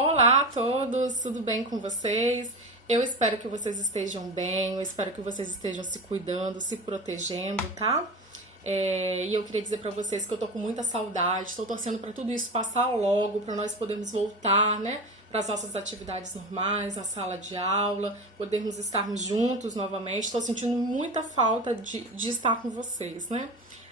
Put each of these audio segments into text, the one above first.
Olá a todos, tudo bem com vocês? Eu espero que vocês estejam bem, eu espero que vocês estejam se cuidando, se protegendo, tá? E eu queria dizer pra vocês que eu tô com muita saudade, tô torcendo pra tudo isso passar logo, pra nós podermos voltar, né? Para as nossas atividades normais, na sala de aula, podermos estarmos juntos novamente. Estou sentindo muita falta de estar com vocês, né?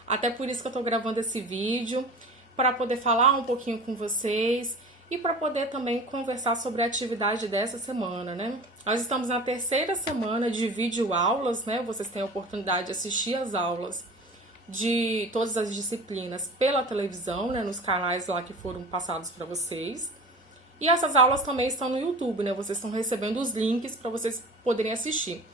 Até por isso que eu tô gravando esse vídeo, para poder falar um pouquinho com vocês e para poder também conversar sobre a atividade dessa semana, né? Nós estamos na terceira semana de videoaulas, né? Vocês têm a oportunidade de assistir as aulas de todas as disciplinas pela televisão, né? Nos canais lá que foram passados para vocês. E essas aulas também estão no YouTube, né? Vocês estão recebendo os links para vocês poderem assistir.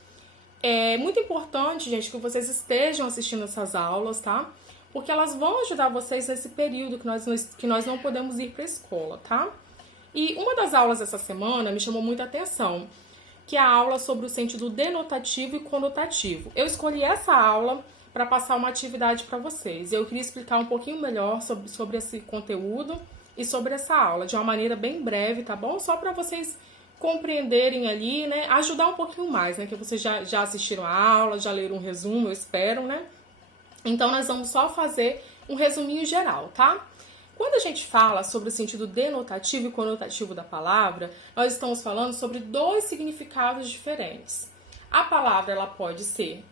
É muito importante, gente, que vocês estejam assistindo essas aulas, tá? Porque elas vão ajudar vocês nesse período que nós não podemos ir para a escola, tá? E uma das aulas dessa semana me chamou muita atenção, que é a aula sobre o sentido denotativo e conotativo. Eu escolhi essa aula para passar uma atividade para vocês. Eu queria explicar um pouquinho melhor sobre esse conteúdo e sobre essa aula, de uma maneira bem breve, tá bom? Só para vocês compreenderem ali, né? Ajudar um pouquinho mais, né? Que vocês já assistiram a aula, já leram um resumo, eu espero, né? Então, nós vamos só fazer um resuminho geral, tá? Quando a gente fala sobre o sentido denotativo e conotativo da palavra, nós estamos falando sobre dois significados diferentes. A palavra, ela pode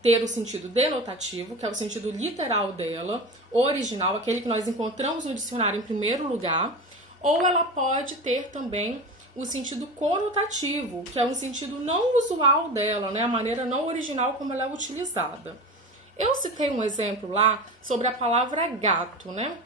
ter o sentido denotativo, que é o sentido literal dela, original, aquele que nós encontramos no dicionário em primeiro lugar, ou ela pode ter também o sentido conotativo, que é um sentido não usual dela, né? A maneira não original como ela é utilizada. Eu citei um exemplo lá sobre a palavra gato, né?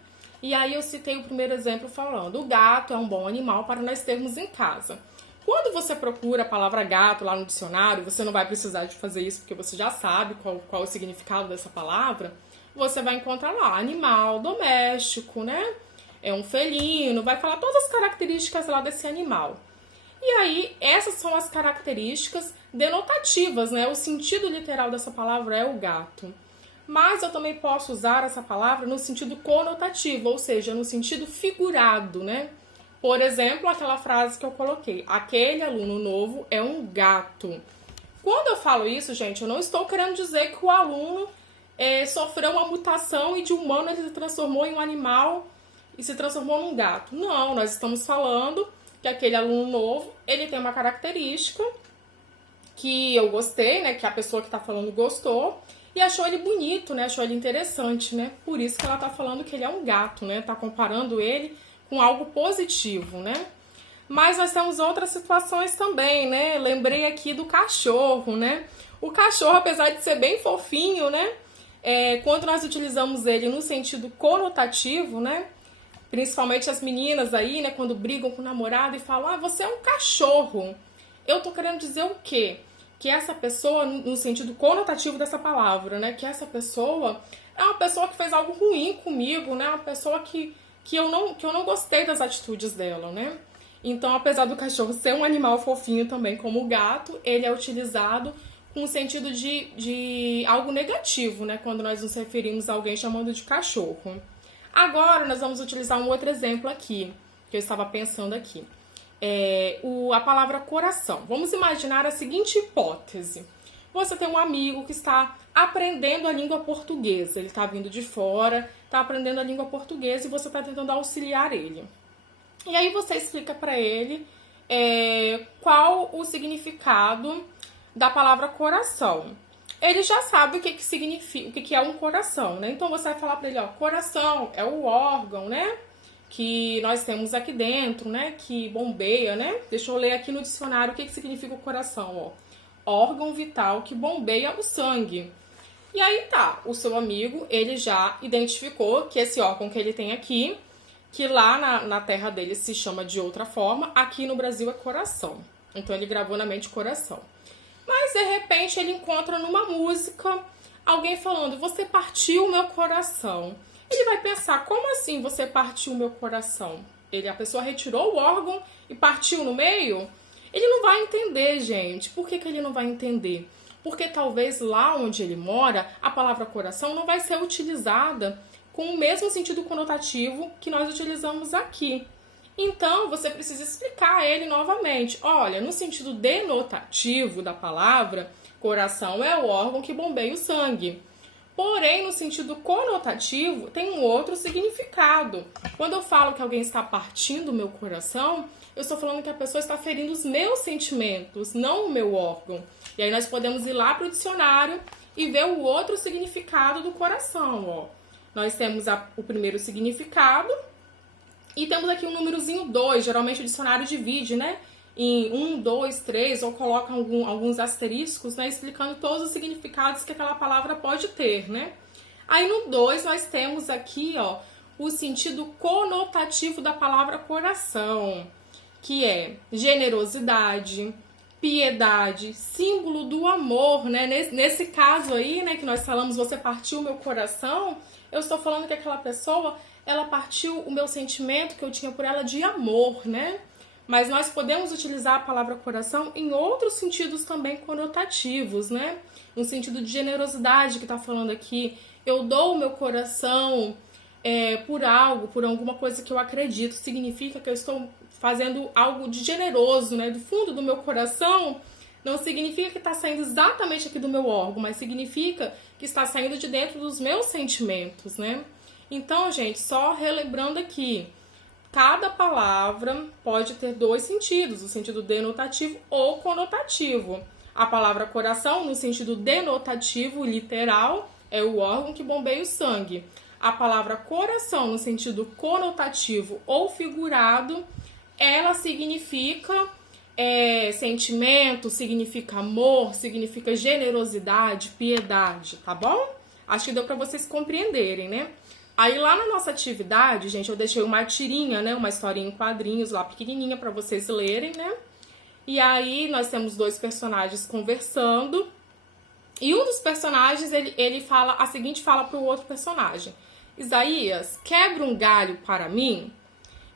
E aí eu citei o primeiro exemplo falando: o gato é um bom animal para nós termos em casa. Quando você procura a palavra gato lá no dicionário, você não vai precisar de fazer isso porque você já sabe qual é o significado dessa palavra. Você vai encontrar lá animal doméstico, né? É um felino, vai falar todas as características lá desse animal. E aí, essas são as características denotativas, né? O sentido literal dessa palavra é o gato. Mas eu também posso usar essa palavra no sentido conotativo, ou seja, no sentido figurado, né? Por exemplo, aquela frase que eu coloquei: aquele aluno novo é um gato. Quando eu falo isso, gente, eu não estou querendo dizer que o aluno sofreu uma mutação e de humano ele se transformou em um animal e se transformou num gato. Não, nós estamos falando que aquele aluno novo, ele tem uma característica que eu gostei, né? Que a pessoa que está falando gostou. E achou ele bonito, né? Achou ele interessante, né? Por isso que ela tá falando que ele é um gato, né? Tá comparando ele com algo positivo, né? Mas nós temos outras situações também, né? Lembrei aqui do cachorro, né? O cachorro, apesar de ser bem fofinho, né? Quando nós utilizamos ele no sentido conotativo, né? Principalmente as meninas aí, né? Quando brigam com o namorado e falam: ah, você é um cachorro. Eu tô querendo dizer o quê? Que essa pessoa, no sentido conotativo dessa palavra, né? Que essa pessoa é uma pessoa que fez algo ruim comigo, né? Uma pessoa que eu não gostei das atitudes dela, né? Então, apesar do cachorro ser um animal fofinho também, como o gato, ele é utilizado com o sentido de algo negativo, né? Quando nós nos referimos a alguém chamando de cachorro. Agora, nós vamos utilizar um outro exemplo aqui, que eu estava pensando aqui. A palavra coração. Vamos imaginar a seguinte hipótese. Você tem um amigo que está aprendendo a língua portuguesa. Ele está vindo de fora, está aprendendo a língua portuguesa e você está tentando auxiliar ele. E aí você explica para ele qual o significado da palavra coração. Ele já sabe o que significa, o que é um coração, né? Então você vai falar para ele: ó, coração é o órgão, né? Que nós temos aqui dentro, né, que bombeia, né? Deixa eu ler aqui no dicionário o que significa o coração, ó. Órgão vital que bombeia o sangue. E aí tá, o seu amigo, ele já identificou que esse órgão que ele tem aqui, que lá na terra dele se chama de outra forma, aqui no Brasil é coração. Então ele gravou na mente coração. Mas de repente ele encontra numa música alguém falando: você partiu o meu coração. Ele vai pensar: como assim você partiu o meu coração? A pessoa retirou o órgão e partiu no meio? Ele não vai entender, gente. Por que ele não vai entender? Porque talvez lá onde ele mora, a palavra coração não vai ser utilizada com o mesmo sentido conotativo que nós utilizamos aqui. Então, você precisa explicar a ele novamente. Olha, no sentido denotativo da palavra, coração é o órgão que bombeia o sangue. Porém, no sentido conotativo, tem um outro significado. Quando eu falo que alguém está partindo o meu coração, eu estou falando que a pessoa está ferindo os meus sentimentos, não o meu órgão. E aí nós podemos ir lá para o dicionário e ver o outro significado do coração. Ó. Nós temos o primeiro significado e temos aqui um númerozinho 2. Geralmente o dicionário divide, né? Em 1, 2, 3, ou coloca alguns asteriscos, né? Explicando todos os significados que aquela palavra pode ter, né? Aí no 2 nós temos aqui, ó, o sentido conotativo da palavra coração, que é generosidade, piedade, símbolo do amor, né? Nesse caso aí, né, que nós falamos, você partiu o meu coração, eu estou falando que aquela pessoa, ela partiu o meu sentimento que eu tinha por ela de amor, né? Mas nós podemos utilizar a palavra coração em outros sentidos também conotativos, né? No sentido de generosidade que está falando aqui, eu dou o meu coração por algo, por alguma coisa que eu acredito, significa que eu estou fazendo algo de generoso, né? Do fundo do meu coração, não significa que está saindo exatamente aqui do meu órgão, mas significa que está saindo de dentro dos meus sentimentos, né? Então, gente, só relembrando aqui, cada palavra pode ter dois sentidos, o sentido denotativo ou conotativo. A palavra coração, no sentido denotativo, literal, é o órgão que bombeia o sangue. A palavra coração, no sentido conotativo ou figurado, ela significa sentimento, significa amor, significa generosidade, piedade, tá bom? Acho que deu para vocês compreenderem, né? Aí lá na nossa atividade, gente, eu deixei uma tirinha, né? Uma historinha em quadrinhos lá pequenininha para vocês lerem, né? E aí nós temos dois personagens conversando. E um dos personagens, ele fala a seguinte fala para o outro personagem. Isaías, quebra um galho para mim?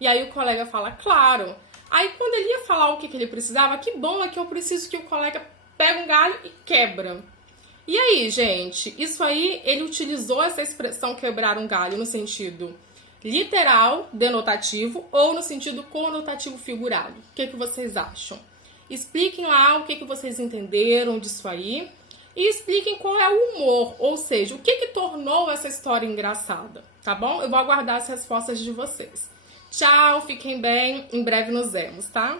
E aí o colega fala, claro. Aí quando ele ia falar o que ele precisava, que bom é que eu preciso que o colega pegue um galho e quebra. E aí, gente, isso aí, ele utilizou essa expressão quebrar um galho no sentido literal, denotativo, ou no sentido conotativo figurado. O que vocês acham? Expliquem lá o que vocês entenderam disso aí e expliquem qual é o humor, ou seja, o que tornou essa história engraçada, tá bom? Eu vou aguardar as respostas de vocês. Tchau, fiquem bem, em breve nos vemos, tá?